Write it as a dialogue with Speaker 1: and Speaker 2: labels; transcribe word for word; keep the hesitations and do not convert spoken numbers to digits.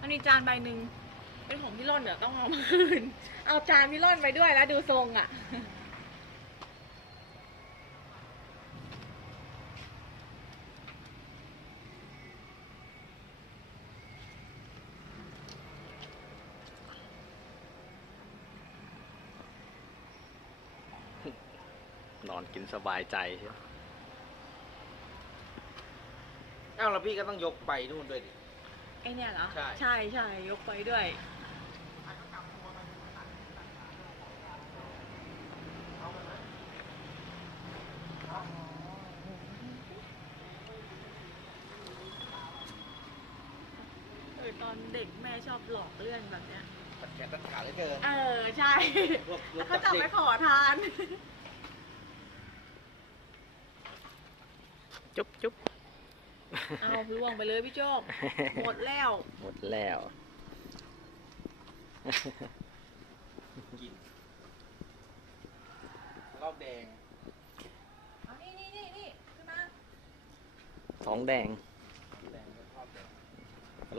Speaker 1: มันมีจานใบหนึ่งเป็นของพี่ร่อนเดี๋ยวต้องเอามาคืนเอาจานพี่ร่อนไปด้วยแล้วดูทรงอ่ะ
Speaker 2: นอนกินสบายใจใช่ไหม
Speaker 3: เอ้าแล้วพี่ก็ต้องยกไปนู่นด้วยดิ
Speaker 1: ไอเนี่ยเหรอ
Speaker 3: ใช่
Speaker 1: ใช่ใช่ยกไปด้วยเออตอนเด็กแม่ชอบหลอกเลื่อนแบบเนี้ย
Speaker 3: ตัดแขนตัดขาเหลยเกิน
Speaker 1: เออใช่
Speaker 3: พวกร
Speaker 1: แล้
Speaker 3: ถ
Speaker 1: วเขา
Speaker 3: จั
Speaker 1: จะ
Speaker 3: บ
Speaker 1: เอา
Speaker 3: เด็
Speaker 1: ไป
Speaker 3: ก
Speaker 1: ขอทาน
Speaker 2: จุ๊บจุ๊บ
Speaker 1: เอาล่วงไปเลยพี่โจ๊กหมดแล้ว
Speaker 2: หมดแล้ว
Speaker 3: กินรอบแดง
Speaker 1: เอานี่นี่นี่นี่ขึ้นมา
Speaker 2: ท้องแดง